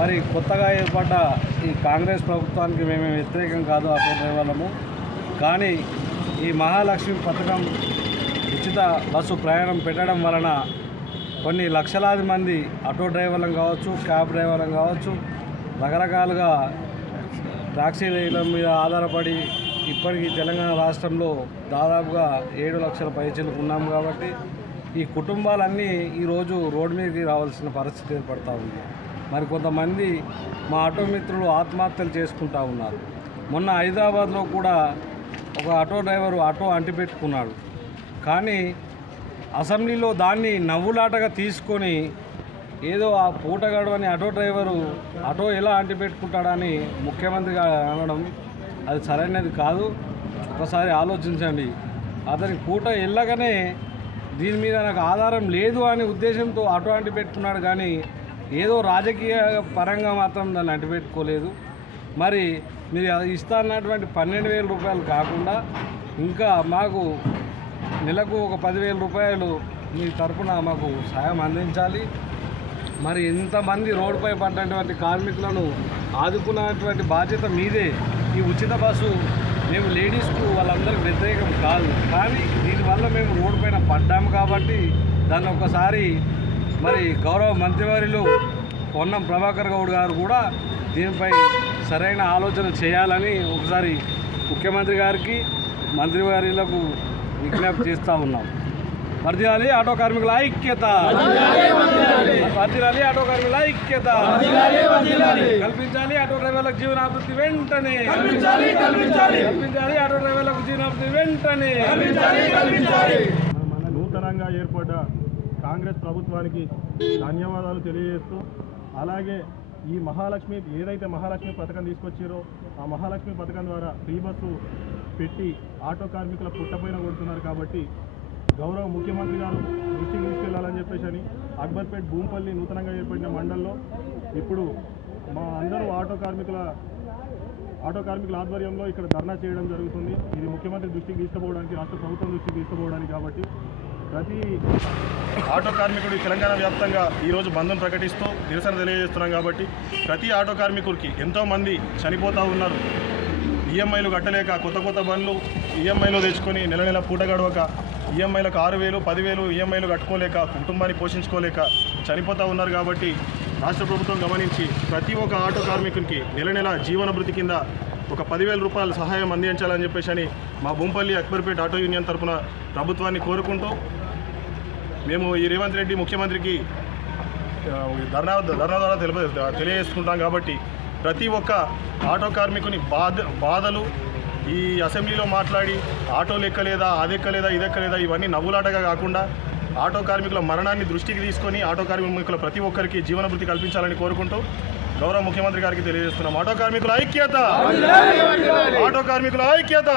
మరి కొత్తగా ఏర్పడ్డ ఈ కాంగ్రెస్ ప్రభుత్వానికి మేము వ్యతిరేకం కాదు ఆటో డ్రైవర్లము. కానీ ఈ మహాలక్ష్మి పథకం ఉచిత బస్సు ప్రయాణం పెట్టడం వలన కొన్ని లక్షలాది మంది ఆటో డ్రైవర్లను కావచ్చు, క్యాబ్ డ్రైవర్లను కావచ్చు, రకరకాలుగా టాక్సీల మీద ఆధారపడి ఇప్పటికీ తెలంగాణ రాష్ట్రంలో దాదాపుగా 7 లక్షల పైచీలకు ఉన్నాము. కాబట్టి ఈ కుటుంబాలన్నీ ఈరోజు రోడ్డు మీదకి రావాల్సిన పరిస్థితి ఏర్పడుతూ ఉంది. మరి కొంతమంది మా ఆటో మిత్రులు ఆత్మహత్యలు చేసుకుంటూ ఉన్నారు. మొన్న హైదరాబాద్లో కూడా ఒక ఆటో డ్రైవరు ఆటో అంటిపెట్టుకున్నాడు. కానీ అసెంబ్లీలో దాన్ని నవ్వులాటగా తీసుకొని ఏదో ఆ పూట గడవని ఆటో డ్రైవరు ఆటో ఎలా అంటిపెట్టుకుంటాడని ముఖ్యమంత్రిగా అనడం అది సరైనది కాదు. ఒకసారి ఆలోచించండి. అతని పూట వెళ్ళగానే దీని మీద నాకు ఆధారం లేదు అనే ఉద్దేశంతో ఆటో అంటిపెట్టుకున్నాడు. కానీ ఏదో రాజకీయ పరంగా మాత్రం దాన్ని అంటిపెట్టుకోలేదు. మరి మీరు ఇస్తా అన్నటువంటి 12,000 రూపాయలు కాకుండా ఇంకా మాకు నెలకు ఒక 10,000 రూపాయలు మీ తరఫున మాకు సాయం అందించాలి. మరి ఇంతమంది రోడ్డుపై పడ్డటువంటి కార్మికులను ఆదుకున్నటువంటి బాధ్యత మీదే. ఈ ఉచిత బస్సు మేము లేడీస్కు వాళ్ళందరికీ వ్యతిరేకం కాదు. కానీ దీనివల్ల మేము రోడ్డు పైన పడ్డాము కాబట్టి దాన్ని ఒకసారి మరి గౌరవ మంత్రివర్యులు పొన్నం ప్రభాకర్ గౌడ్ గారు కూడా దీనిపై సరైన ఆలోచన చేయాలని ఒకసారి ముఖ్యమంత్రి గారికి, మంత్రివర్యులకు విజ్ఞప్తి చేస్తూ ఉన్నాం. వర్ధిల్లాలి ఆటో కార్మికుల ఐక్యత, వర్ధిల్లాలి ఆటో కార్మికుల ఐక్యత, కల్పించాలి ఆటో డ్రైవర్లకు జీవనాభివృద్ధి వెంటనే, కల్పించాలి ఆటో డ్రైవర్లకు జీవనాభివృద్ధి వెంటనే. నూతనంగా ఏర్పడ్డ కాంగ్రెస్ ప్రభుత్వానికి ధన్యవాదాలు తెలియజేస్తూ, అలాగే ఈ మహాలక్ష్మి ఏదైతే మహాలక్ష్మి పథకం తీసుకొచ్చారో ఆ మహాలక్ష్మి పథకం ద్వారా ఫ్రీ బస్సు పెట్టి ఆటో కార్మికుల పుట్టపైన కొడుతున్నారు. కాబట్టి గౌరవ ముఖ్యమంత్రి గారు దృష్టికి తీసుకెళ్లాలని చెప్పేసి అక్బర్పేట్ భూంపల్లి నూతనంగా ఏర్పడిన మండలంలో ఇప్పుడు మా అందరూ ఆటో కార్మికుల ఆధ్వర్యంలో ఇక్కడ ధర్నా చేయడం జరుగుతుంది. ఇది ముఖ్యమంత్రి దృష్టికి తీసుకుపోవడానికి, రాష్ట్ర ప్రభుత్వం దృష్టికి తీసుకుపోవడానికి. కాబట్టి ప్రతి ఆటో కార్మికుడు తెలంగాణ వ్యాప్తంగా ఈరోజు బంద్ను ప్రకటిస్తూ నిరసన తెలియజేస్తున్నాం. కాబట్టి ప్రతి ఆటో కార్మికుడికి ఎంతోమంది చనిపోతూ ఉన్నారు. ఈఎంఐలు కట్టలేక కొత్త బండ్లు ఈఎంఐలో తెచ్చుకొని నెల నెల పూట గడవక ఈఎంఐలకు 6,000, 10,000 ఈఎంఐలు కట్టుకోలేక కుటుంబాన్ని పోషించుకోలేక చనిపోతూ ఉన్నారు. కాబట్టి రాష్ట్ర ప్రభుత్వం గమనించి ప్రతి ఒక్క ఆటో కార్మికునికి నెల జీవన భృతి కింద ఒక 10,000 రూపాయల సహాయం అందించాలని చెప్పేసి మా భూంపల్లి అక్బర్పేట్ ఆటో యూనియన్ తరఫున ప్రభుత్వాన్ని కోరుకుంటూ మేము ఈ రేవంత్ రెడ్డి ముఖ్యమంత్రికి ధర్నా ద్వారా తెలియజేసుకుంటాం. కాబట్టి ప్రతి ఒక్క ఆటో కార్మికుని బాధలు ఈ అసెంబ్లీలో మాట్లాడి ఆటో లెక్కలేదా, అదెక్కలేదా, ఇదెక్కలేదా ఇవన్నీ నవ్వులాటగా కాకుండా ఆటో కార్మికుల మరణాన్ని దృష్టికి తీసుకొని ఆటో కార్మికుల ప్రతి ఒక్కరికి జీవనభృతి కల్పించాలని కోరుకుంటూ గౌరవ ముఖ్యమంత్రి గారికి తెలియజేస్తున్నాం. ఆటో కార్మికుల ఐక్యత, ఆటో కార్మికుల ఐక్యత.